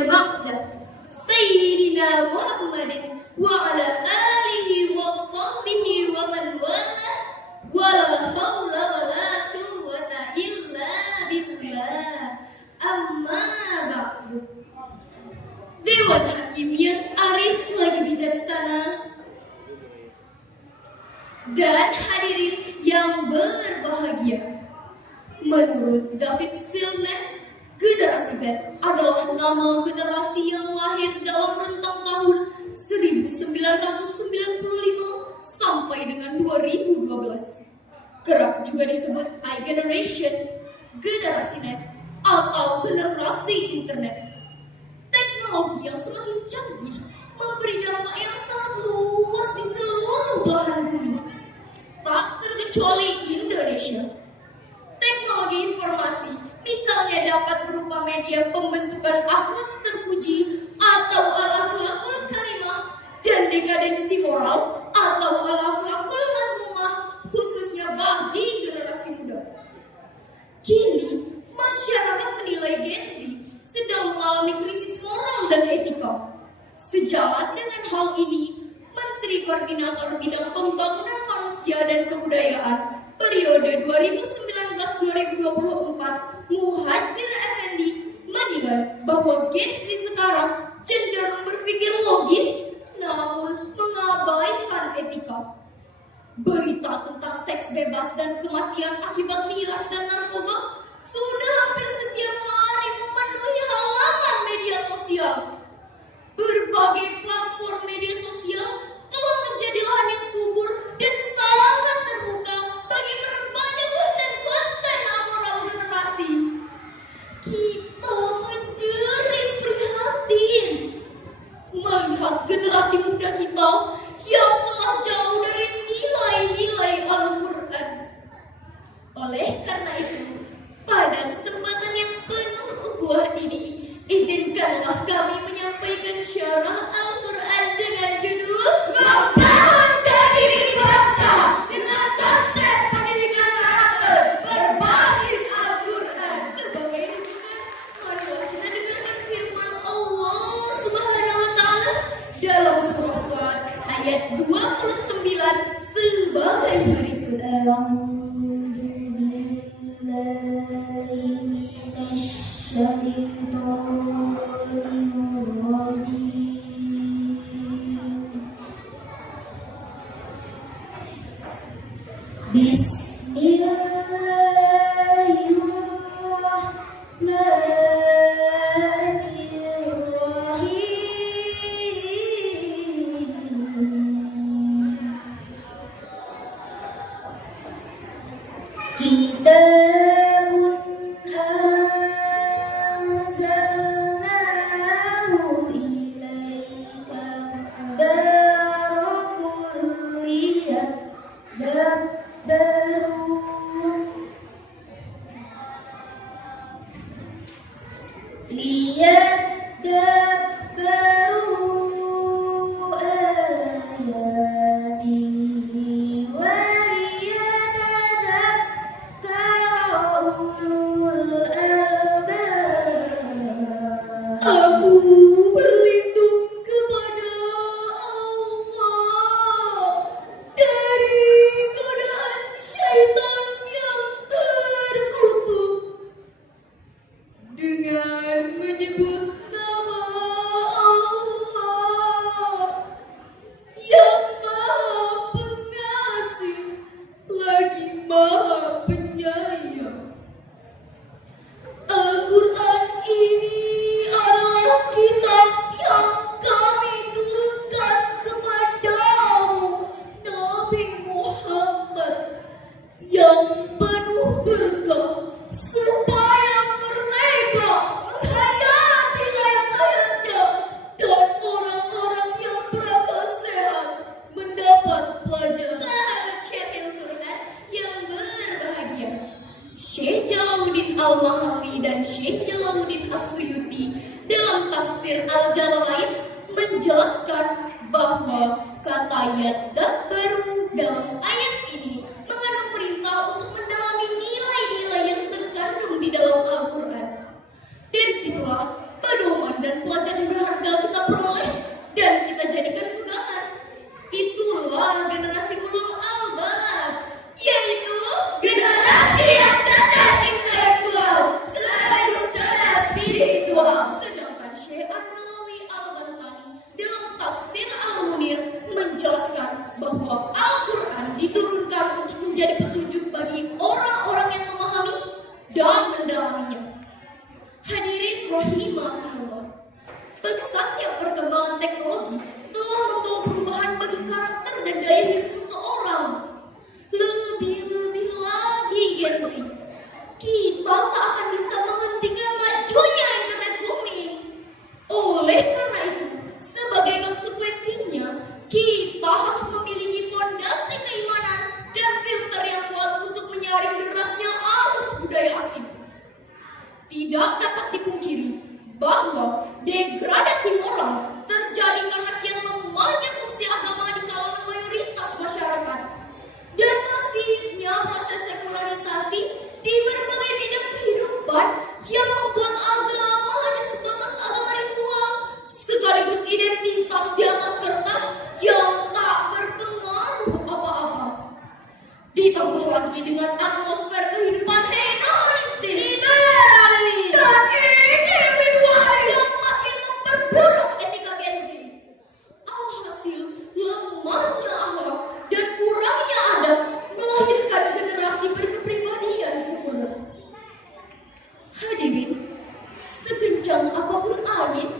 nabiyya ba'da Sayyidina Muhammadin wa ala alihi wa sahbihi wa man wala wa la hawla wa la quwwata illa billah. Amma ba'du. Dewan Hakim yang arif lagi bijaksana dan hadirin yang berbahagia, menurut David Stillman, generasi Z adalah nama generasi yang lahir dalam rentang tahun 1995 sampai dengan 2012. Kerap juga disebut iGeneration, generasi net atau generasi internet. Teknologi yang semakin canggih memberi dampak yang sangat luas di seluruh belahan bumi, tak terkecuali Indonesia. Teknologi informasi misalnya dapat berupa media pembentukan akhlak terpuji atau al-akhlakul karimah dan dekadensi moral atau al-akhlakul mazmumah, khususnya bagi generasi muda. Kini masyarakat menilai Gen Z sedang mengalami krisis moral dan etika. Sejalan dengan hal ini, Menteri Koordinator Bidang Pembangunan Manusia dan Kebudayaan periode 2019-2024, Muhadjir Effendi, menilai bahwa Gen Z sekarang cenderung berpikir logis namun mengabaikan etika. Berita tentang seks bebas dan kematian akibat miras dan narkoba sudah hampir setiap hari memenuhi halaman media sosial. Berbagai platform media sosial telah menjadi lahan yang subur dan sangat terbuka bagi merebaknya konten-konten amoral generasi. Kita menjerit prihatin melihat generasi muda kita yang telah jauh dari nilai-nilai Al-Quran. Oleh karena itu, pada kesempatan yang penuh ukhuwah ini, izinkanlah kami menyampaikan syarah Al-Quran dengan judul Membangun Jati Diri Bangsa dengan konsep pendidikan karakter berbasis Al-Quran. Sebagai rujukan, marilah kita dengarkan firman Allah Subhanahu wa Ta'ala dalam surah Shad ayat 29 sebagai berikut. Al-Mahali dan Syekh Jalaluddin As-Suyuti dalam tafsir Al-Jalalain menjelaskan bahwa kata yadabbaru dalam ayat ini mengandung perintah untuk mendalami nilai-nilai yang terkandung di dalam Al-Quran. Dari situlah pedoman dan pelajaran jadikan pegangan. Itulah generasi ulul albab, yaitu generasi yang cerdas intelektual sekaligus cerdas spiritual. Sedangkan Syekh An-Nawawi Al-Bantani dalam tafsir Al-Munir menjelaskan bahwa Al-Quran diturunkan untuk menjadi petunjuk bagi orang-orang yang memahami dan mendalaminya. Hadirin rahimakumullah, pesatnya perkembangan teknologi telah membawa perubahan bagi karakter dan daya hidup seseorang. Lebih-lebih lagi Gen Z, kita tak akan bisa menghentikan lajunya internet bumi. Oleh karena itu, sebagai konsekuensinya, kita harus memiliki fondasi keimanan dan filter yang kuat untuk menyaring derasnya arus budaya asing. Tidak dapat dipungkiri bahwa degradasi moral terjadi karena kian lemahnya fungsi agama di kalangan mayoritas masyarakat dan masifnya proses sekularisasi di berbagai bidang kehidupan yang membuat agama hanya sebatas agama ritual sekaligus identitas di atas kertas yang tak berpengaruh apa-apa. Ditambah lagi dengan atmosfer kehidupan hedonistis dan individualis yang makin memperburuk etika Gen Z. Alhasil, lemahnya akhlak dan kurangnya adab melahirkan generasi berkepribadian sempurna. Hadirin, sekencang apapun angin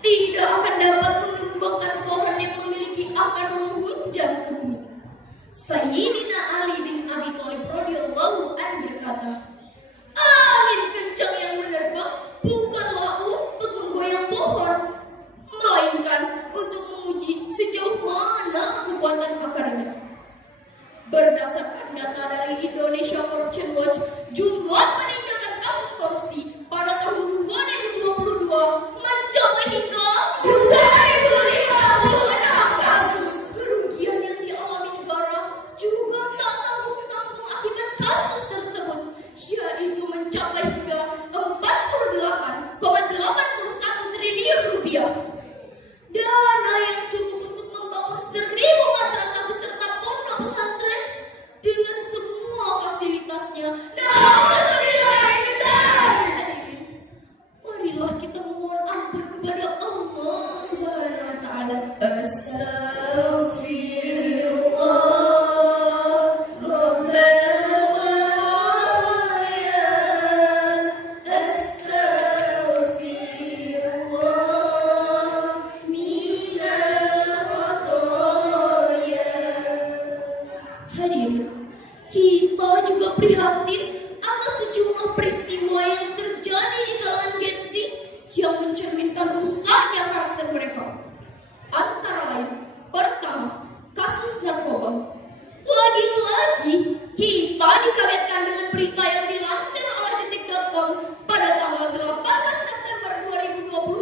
tidak akan dapat menumbangkan pohon yang memiliki akar menghunjam ke bumi. Sayyidina Ali bin Abi Thalib radhiyallahu anhu berkata, angin kencang yang menerpa bukanlah untuk menggoyang pohon, melainkan untuk menguji sejauh mana kekuatan akarnya. Berdasarkan data dari Indonesia Corruption Watch, jumlah penindakan kasus korupsi pada tahun 2022 mencapai hingga 2.056 kasus. Kerugian yang dialami negara juga tak tanggung-tanggung akibat kasus tersebut, yaitu mencapai hingga 48,81 triliun rupiah. Dana yang cukup untuk membangun 1.000 madrasah beserta pondok pesantren dengan semua fasilitasnya. Hadirin, marilah kita memohon ampun kepada Allah Subhanahu wa taala. Astaghfirullah Rabbal baraya, astaghfirullah minal khotoya. Hadirin, kita juga prihatin atas sejumlah peristiwa yang terjadi di kalangan Gen Z yang mencerminkan rusaknya karakter mereka. Antara lain, pertama, kasus narkoba. Lagi-lagi, kita dikagetkan dengan berita yang dilansir oleh detik.com pada tanggal 18 September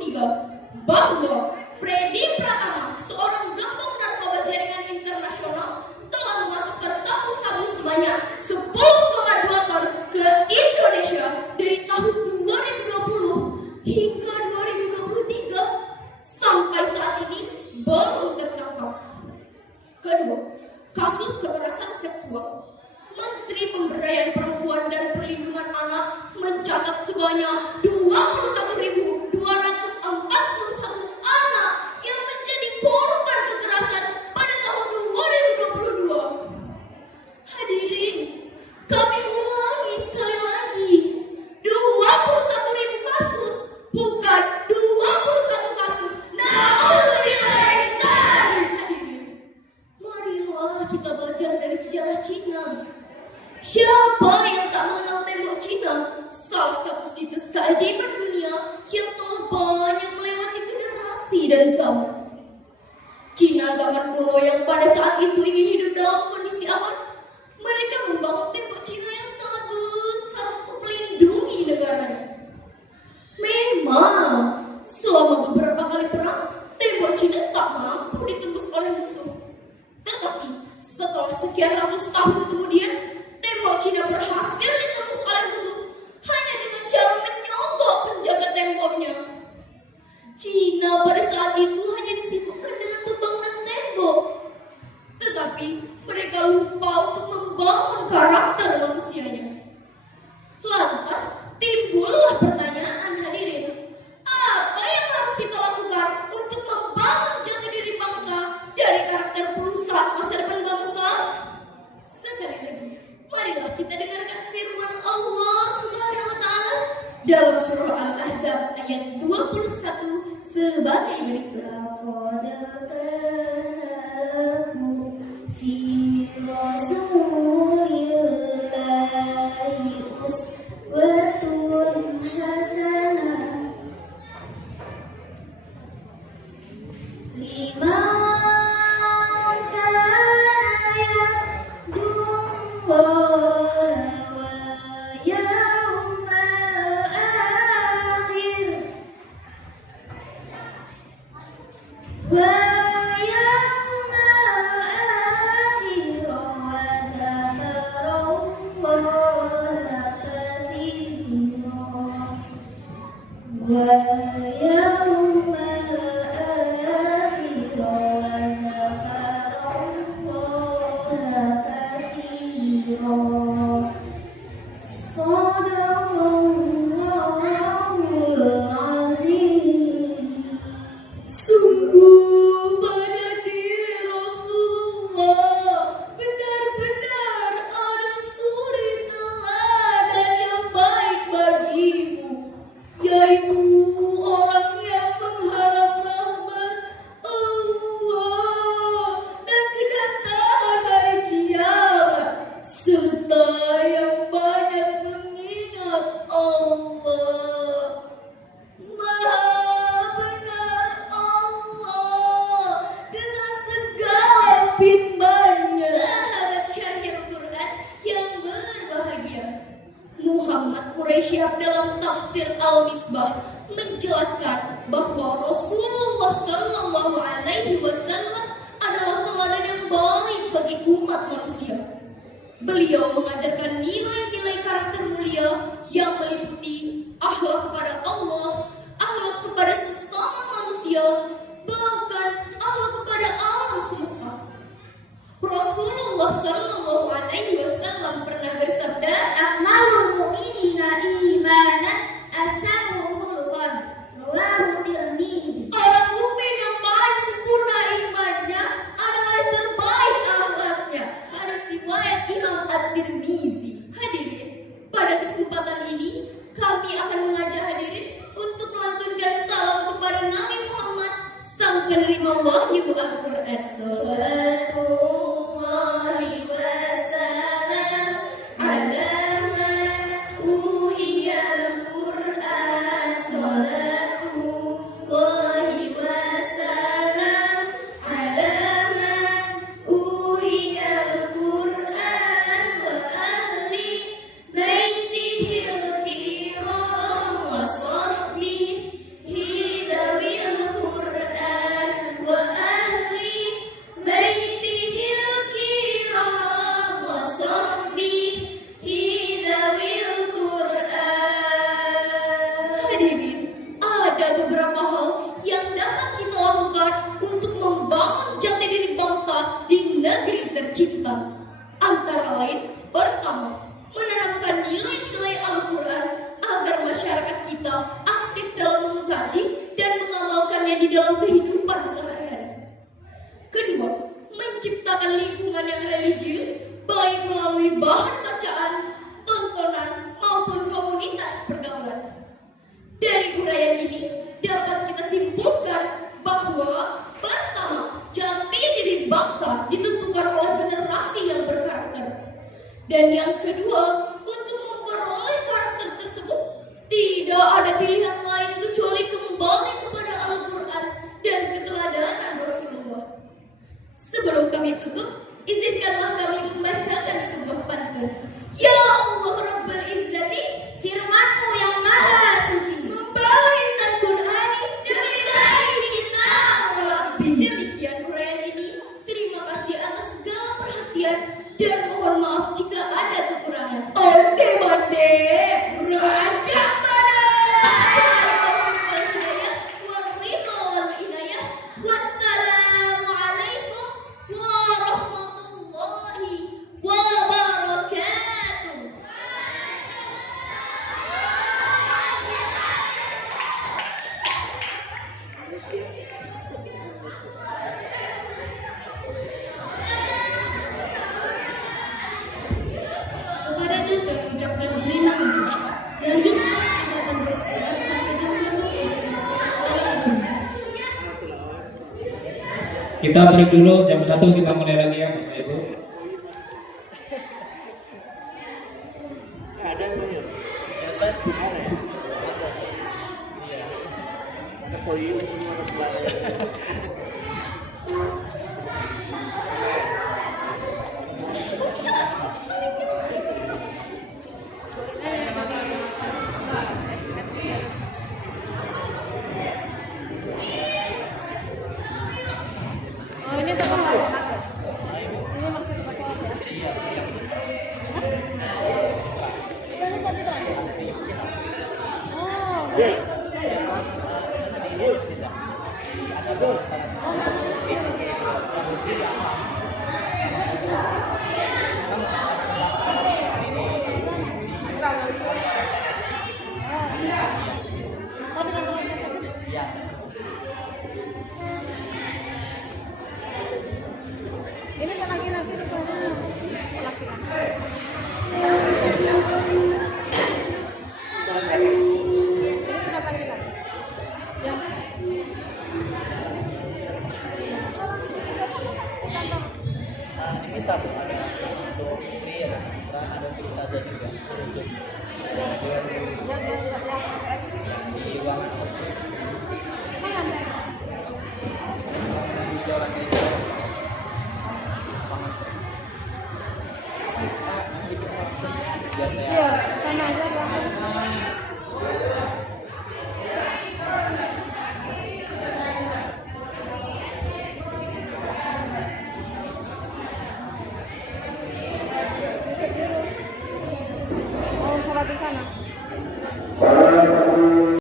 2023 bahwa Freddy Pratama, seorang gembong narkoba jaringan internasional, telah memasukkan sabu-sabu sebanyak 10,2 ton ke Indonesia dari tahun 2020 hingga 2023. Sampai saat ini belum tertangkap. Kedua, kasus kekerasan seksual. Menteri Pemberdayaan Perempuan dan Perlindungan Anak mencatat sebanyak 21.241 anak yang menjadi korban kekerasan pada tahun 2022. Hadirin, kami ulangi sekali lagi, 21.000 kasus, bukan 21 kasus. Hadirin, marilah kita belajar dari sejarah Cina. Siapa yang tak mengenal tembok Cina, salah satu situs keajaiban dunia yang telah banyak melewati generasi dan zaman. Cina zaman kuno yang pada saat itu ingin hidup dalam kondisi aman, mereka membangun tembok Cina yang sangat besar untuk melindungi negaranya. Memang, selama beberapa kali perang, tembok Cina tak mampu ditembus oleh musuh. Tetapi, setelah sekian ratus tahun kemudian, tembok Cina berhasil ditembus oleh musuh hanya dengan cara menyogok penjaga temboknya. Cina pada saat itu hanya disibukkan dengan ayat 21 sebagai berikut. لقد كان لكم في رسول الله أسوة حسنة لمن كان يرجو الله واليوم الآخر واليوم الآخر واليوم الآخر وذكر الله كثيرا صدق الله العظيم. Sungguh pada diri Rasulullah benar-benar ada suri teladan yang baik bagimu, yaitu orang yang mengharap rahmat Allah dan kedatangan hari kiamat, serta yang banyak mengingat Allah. Maha benar Allah dengan segala firman-Nya. Sahabat syarih Al-Quran yang berbahagia, Muhammad Quraisyah dalam tafsir Al-Misbah menjelaskan bahwa Rasulullah Sallallahu Alaihi Wasallam adalah teladan yang baik bagi umat manusia. Beliau mengajarkan nilai-nilai karakter mulia yang meliputi akhlak kepada Allah, akhlak kepada sesama manusia, bahkan akhlak kepada alam semesta. Rasulullah Sallallahu Alaihi Wasallam pernah bersabda, Akmalul mu'minina imanan ahsanuhum khuluqan. Rawahu Tirmidzi. orang mukmin yang paling sempurna imannya adalah yang terbaik akhlaknya. Hadis riwayat Imam At-Tirmizi. Hadirin, pada kesempatan ini kami akan mengajak hadirin untuk melantunkan salam kepada Nabi Muhammad, sang penerima wahyu Al-Quran. Salatullahi wassalam ala man uhiyal Quran. Salatullahi wassalam ala man uhiyal Quran wa ahli baitihil kiram wa sahbihi dawil Quran wa ahli baitihil kiram wa sahbihi dawil Quran. Hadirin, ada beberapa hal yang dapat kita lakukan untuk membangun jati diri bangsa di negeri tercinta. Antara lain, pertama, menanamkan nilai-nilai Al-Quran agar masyarakat kita aktif dalam mengkaji dan mengamalkannya di dalam kehidupan sehari-hari. Kedua, menciptakan lingkungan yang religius, baik melalui bahan bacaan, tontonan, maupun komunitas pergaulan. Dari uraian ini dapat kita simpulkan bahwa pertama, jati diri bangsa ditentukan oleh generasi yang berkarakter. Dan yang kedua, untuk memperoleh karakter tersebut tidak ada pilihan lain kecuali kembali kepada Al-Quran dan keteladanan Rasulullah. Sebelum kami tutup, izinkanlah kami membacakan sebuah pantun. Ya Allah Rabbul Izzati, Firman-Mu yang maha suci, membawa Qur'ani dan nilai cinta Rabbi. Demikian uraian ini. Terima kasih atas segala perhatian dan mohon maaf jika ada kekurangan. Kita break dulu, jam 1 kita mulai lagi ya Bapak Ibu. Ada nggak ya? Biasa ada ya? Iya. Kepoi lagi menurut belakang. Oh ini tetap masuk aja. Ini maksudnya pakai apa ya? Oh, jadi ini kan laki-laki rupanya. Laki-laki. Ini bukan laki-laki. Yang Ini satu ada untuk ini ya, ada untuk ustazah juga khusus. Di ruangan fokus. Iya.